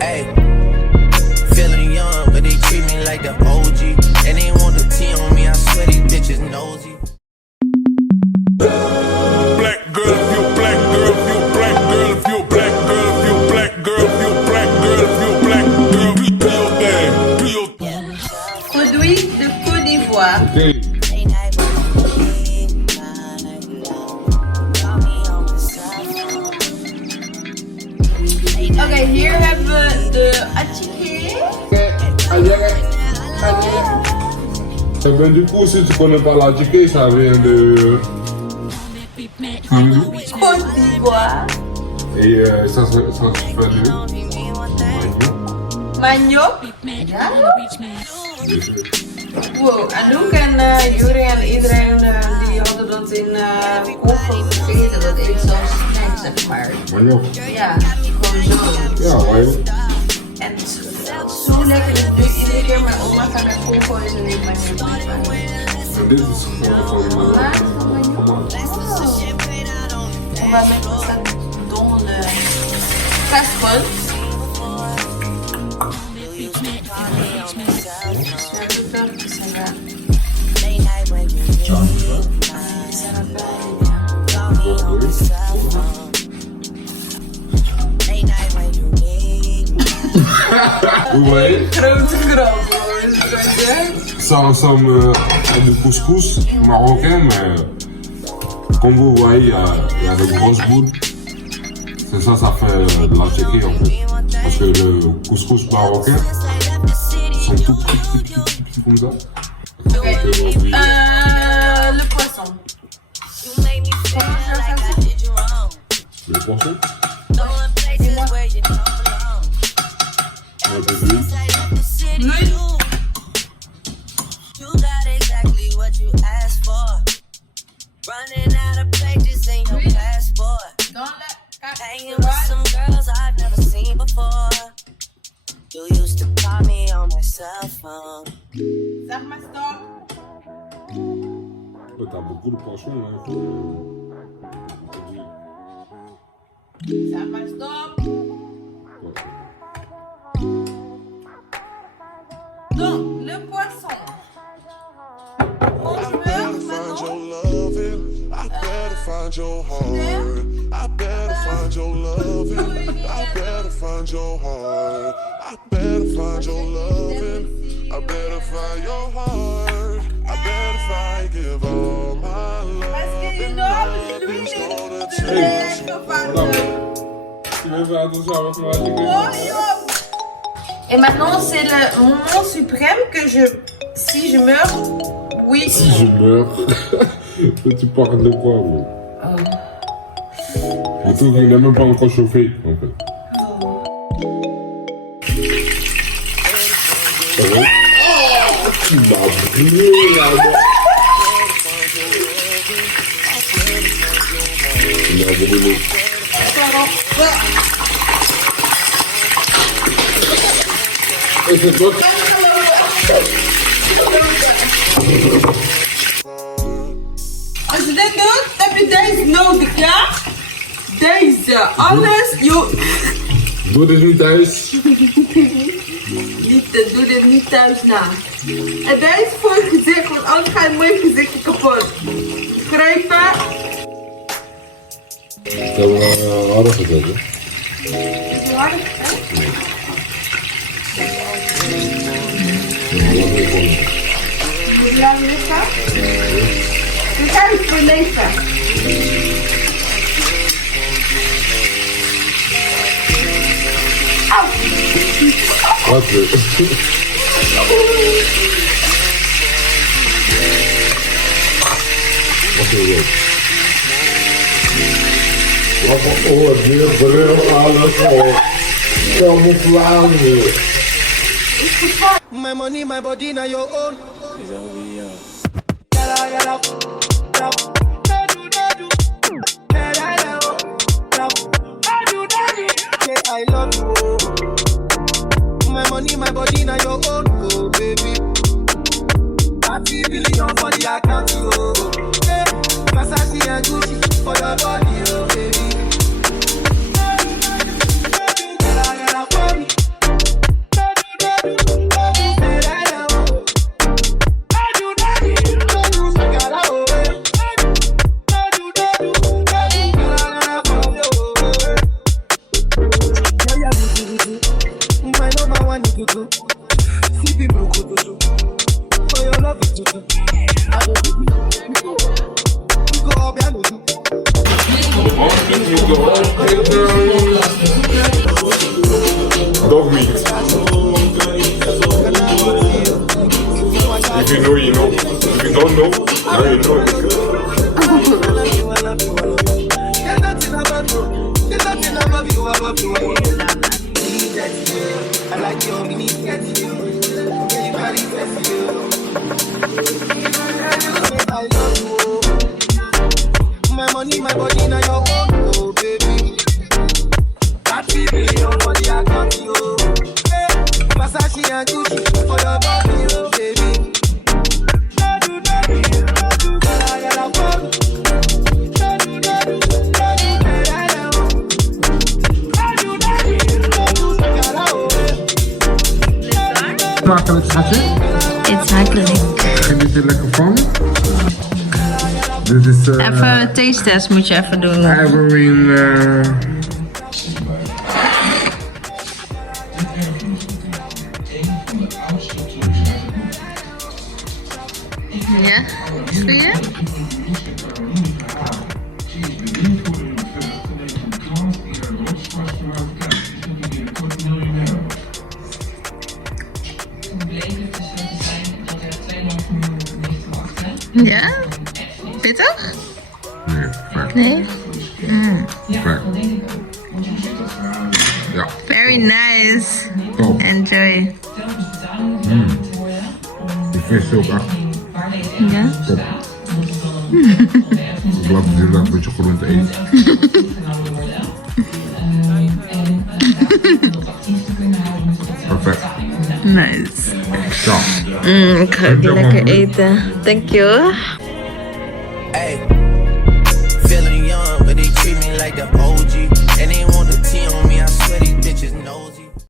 Hey, feeling young, but they treat me like the OG. And they want the T on me, I swear these bitches nosy. Black girl, if you black girl, if you black girl, if you black girl, if you black girl, if you black girl, if you black girl, do your thing, do your thing. Produit de Côte d'Ivoire. Oké, hier hebben we de attiqué. Eh ben du coup si tu connais pas la chicken, ça vient de Côte d'Ivoire. et ça se fait de Manio. Ja. Wow, Anouk en Juri en iedereen die hadden dat in Congo gegeten. Dat eet zoals snack, zeg maar. manioc. Ja, gewoon zo. Ja, manioc. En zo lekker. Dus nu iedere keer mijn oma gaat naar Congo en ze neemt mijn niet. En dit is gewoon manioc. On va mettre ça dans le casserole. Vous voyez? Grote grap hoor. Ça ressemble à du couscous marocain, mais comme vous voyez, il y a de grosses boules. C'est ça, ça fait de la chicken en fait. Parce que le couscous marocain sont tout petits comme ça. Le poisson. Le poisson? Un peu d'huile. L'huile. Running out of pages in your passport. Dans la Hanging with some girls I've never seen before. You used to call me on my cell phone. Zeg maar stop. T'as beaucoup de poissons là. Zeg maar stop. Donc, le poisson. On meurt maintenant. I better find your heart. I better find your loving. I better find your heart. I better find your loving. I better find your heart. I better find, give all my love. And nothing's gonna change. Tu veux faire attention à votre chicken? Et maintenant, c'est le moment suprême que si je meurs, oui. Si je meurs. Tu parles de quoi, moi? Le truc, il n'est même pas encore chauffé, en fait. Ça va? Oh, tu m'as brûlé, là-bas. Tu m'as brûlé. Et c'est toi? Als je dit doet, heb je deze nodig, ja? Deze, alles, joh. Doe dit niet thuis. Doe dit niet thuis na. En deze voor het gezicht, want anders gaat mijn gezichtje kapot. Begrepen? Dat hebben harder gezet, hè? Is het harder, hè? Moet je laten liggen? We zijn het voor leven. Au! Wat weer? Wat weer? Wat voor oor, weer bril, alles voor. Camouflage. My money, my body, now your own. I love you. My money, my body, now your own, oh baby. 30 billion for the account, oh. Versace and Gucci for your body, oh baby. tutu. See people kutu. For your love is tutu. I go do it. Go up and do. Dog meat. If you know, you know. If you don't know, now you know. There's nothing about you. There's nothing about you. About you. I like your mini skirt. You carry dress you. I love you. My money, my body, now your own, oh baby. 30 billion for the account, yo. Hey, Versace and Gucci for your body, oh baby. Smakelijk schatje. Eet smakelijk. Geniet je lekker van? Dit is Even een taste test moet je even doen. Ivory. Ja? Is het goed? Ja? Pittig? Nee, vaak. Nee? Vaak. Ja. Very nice. Top. Enjoy. Die vis is ook echt Ja? top. Ik laat het inderdaad een beetje groente eten. Perfect. Nice. Ja. Ik ga ook lekker eten. Thank you. Hey, feeling young, but they treat me like the OG.